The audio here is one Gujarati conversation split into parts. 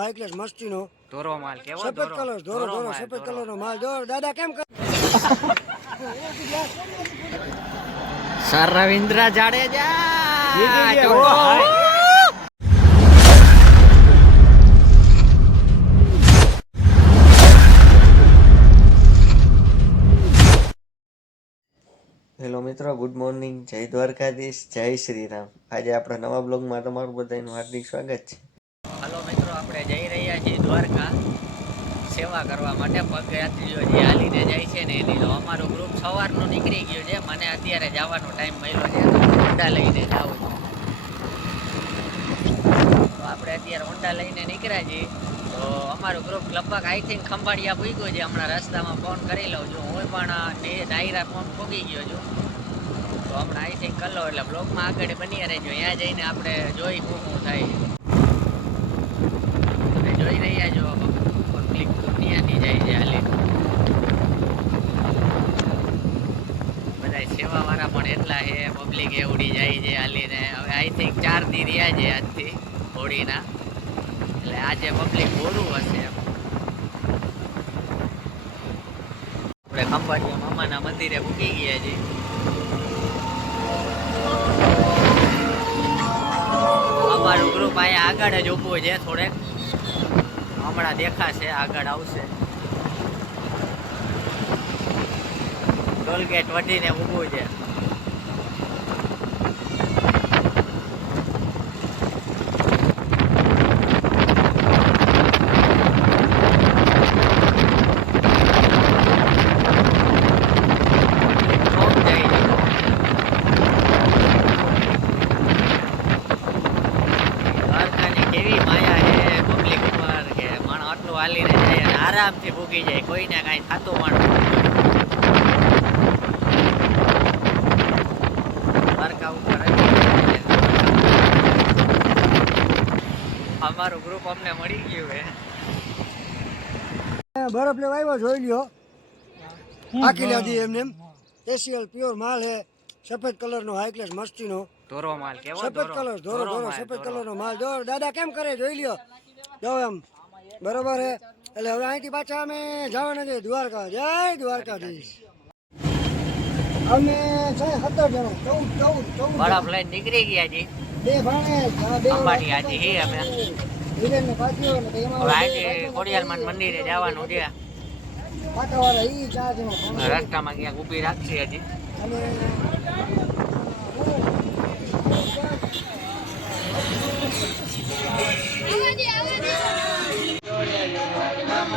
High class મસ્તીનો. ધોરો માલ કેવો સફેદ કલર ધોરો ધોરો સફેદ ધોરો. કલરનો માલ. જો દાદા કેમ કર સર રવિન્દ્ર જાડેજા. હેલો મિત્રો ગુડ મોર્નિંગ. જય દ્વારકાધીશ જય શ્રી રામ આજે આપણા નવા બ્લોગમાં તમારું બધાનું હાર્દિક સ્વાગત છે. હલો મિત્રો, આપણે જઈ રહ્યા છીએ દ્વારકા સેવા કરવા માટે. પગયાત્રીઓ જે હાલીને જાય છે ને એની તો અમારું ગ્રુપ સવારનું નીકળી ગયું છે. મને અત્યારે જવાનો ટાઈમ મળ્યો છે ઊંડા લઈને જાઉં છું. તો આપણે અત્યારે ઊંડા લઈને નીકળ્યા છીએ. તો અમારું ગ્રુપ લગભગ આઈ થિંક ખંભાળિયા પૂગ્યું છે. હમણાં રસ્તામાં ફોન કરી લઉં છું. હું પણ ડાયરા ફોન પૂગી ગયો છું. તો હમણાં આઈ થિંક કરી લો એટલે બ્લોગમાં આગળ બની રહેજો. ત્યાં જઈને આપણે જોઈ શું શું થાય. જોઈ રહ્યા છો. પબ્લિક દુનિયાની જાય છે હાલે. બધા સેવા વાળા પણ એટલા છે પબ્લિક એવડી જાય છે હાલીને. હવે આઈ થિંક ચાર દી રહ્યા છે આજથી, હોળીના. એટલે આજે પબ્લિક ઓરું હશે એમ. મામાના મંદિરે મૂકી ગયા છીએ. અમારું ગ્રુપ અહીંયા આગળ જ ઊભું છે થોડેક. હમણાં દેખાશે આગળ આવશે. ટોલગેટ વટીને ઊભું છે ચોક જાય છે. દ્વારકાની કેવી માયા છે પબ્લિક ઉપર કે માણસ આટલું હાલીને જાય અને આરામથી ભૂગી જાય કોઈને કાંઈ થતું આવી અમારું ગ્રુપ અમને મળી ગયું હે. બરફ લેવા આવ્યો જોઈ લ્યો. આખી લાદી એમને એમ. એસીએલ પ્યોર માલ હે. સફેદ કલરનો હાઈ ક્લાસ મસ્તીનો. ધોરો માલ કેવો સફેદ કલર ધોરો ધોરો સફેદ કલરનો માલ. જો દાદા કેમ કરે જોઈ લ્યો. જો એમ. બરોબર હે. એટલે હવે અહીંથી પાછા અમે જવાના છીએ દ્વારકા. જય દ્વારકાધીશ. અમે છ સત્તર જણા. ચૌદ ચૌદ ચૌદ બરફ લઈને નીકળી ગયા છીએ બે ભાણે બે અંબાડી આજે હે અમે. હિરેન ને પાટીઓ ને એમાં ખોડિયાલમાન મંદિરે જવાનું છે. રસ્તામાં ક્યાંક ઊભી રાખશે હજી.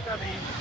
Exatamente.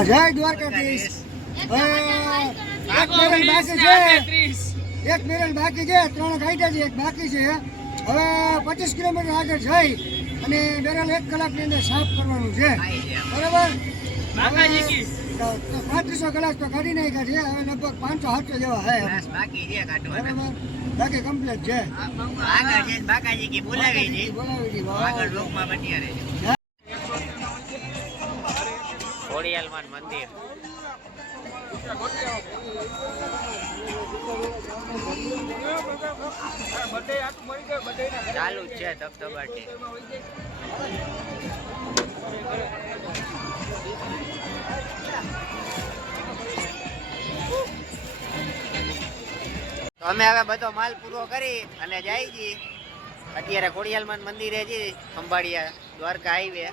જય દ્વારકાધીશ. એક બેરલ બાકી છે. એક બાકી છે. ત્રણ કાઢ્યા છે એક બાકી છે. હવે પચીસ કિલોમીટર આગળ જઈ અને બેરલ એક કલાકની અંદર સાફ કરવાનું છે. બરાબર? પાંત્રીસો કલાક તો કાઢી નાખ્યા છે. હવે લગભગ પાંચસો સાતસો જેવા હે બાકી છે બાકી કમ્પ્લીટ છે. બોલાવી બોલાવી ખોડિયાલમાન મંદિર. ચાલુ છે ધબધબાટી. તો અમે હવે બધો માલ પૂરો કરી અને જાય જી. અત્યારે ખોડિયાલમાન મંદિરે જઈ ખંભાળિયા દ્વારકા હાઈવે.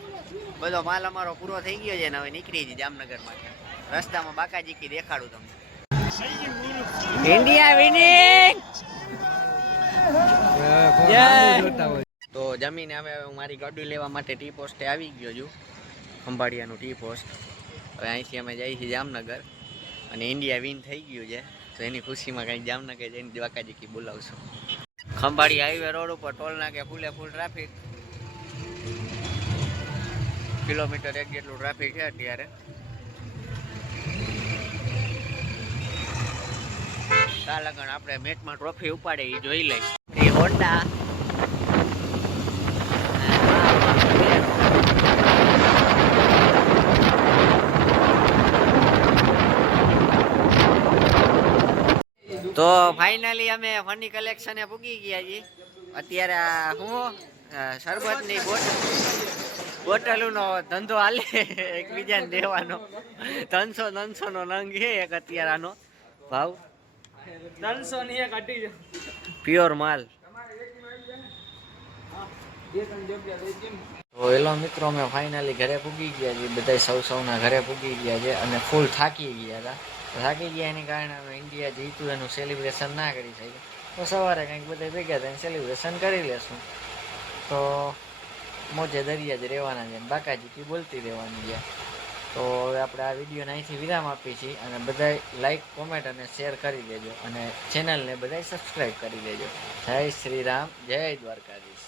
બધો માલ અમારો પૂરો થઈ ગયો છે ને હવે નીકળી જી જામનગર માટે રસ્તામાં બાકાજી કી દેખાડું તમને. ઇન્ડિયા વિનિંગ તો જમીને હવે હું મારી ગાડી લેવા માટે ટી પોસ્ટે આવી ગયો છું. ખંભાળિયાનું ટી પોસ્ટ. હવે અહીંથી અમે જઈએ છીએ જામનગર. અને ઇન્ડિયા વિન થઈ ગયું છે. તો એની ખુશીમાં કંઈક જામનગર જઈને દ્વારકાજી કી બોલાવશું. ખંભાળી હાઈવે રોડ ઉપર ટોલ નાકે ફૂલે ફૂલ ટ્રાફિક કિલોમીટર એક જેટલું ટ્રાફિક છે અત્યારે. આગળ આપણે મેચમાં ટ્રોફી ઉપાડે એ જોઈ લઈ. એ હોન્ડા. તો ફાઇનલી અમે ફની કલેક્શને પૂગી ગયા છીએ. અત્યારે હું શરબતની બોટલ બોટલોનો ધંધો હાલે એકબીજાને દેવાનો. ત્રણસો ત્રણસો નો રંગ છે એક અત્યારે આનો. ભાવ? ત્રણસો ની એક અઢી પ્યોર માલ. તો એલો મિત્રો અમે ફાઇનલી ઘરે પૂગી ગયા છીએ. બધા સૌ સૌના ઘરે પૂગી ગયા છે અને ફૂલ થાકી ગયા હતા. થાકી ગયા એની કારણે અમે ઇન્ડિયા જીતું એનું સેલિબ્રેશન ના કરી શકીએ. તો સવારે કંઈક બધા ભેગા થઈને સેલિબ્રેશન કરી લેશું. તો મોજે દરિયા જ રહેવાના છે બાકાજીથી બોલતી રહેવાની છે. તો હવે આપણે આ વિડીયોને અહીંથી વિરામ આપીએ છીએ અને બધાય લાઈક કોમેન્ટ અને શેર કરી દેજો અને ચેનલને બધાય સબસ્ક્રાઈબ કરી દેજો. જય શ્રી રામ, જય દ્વારકાધીશ.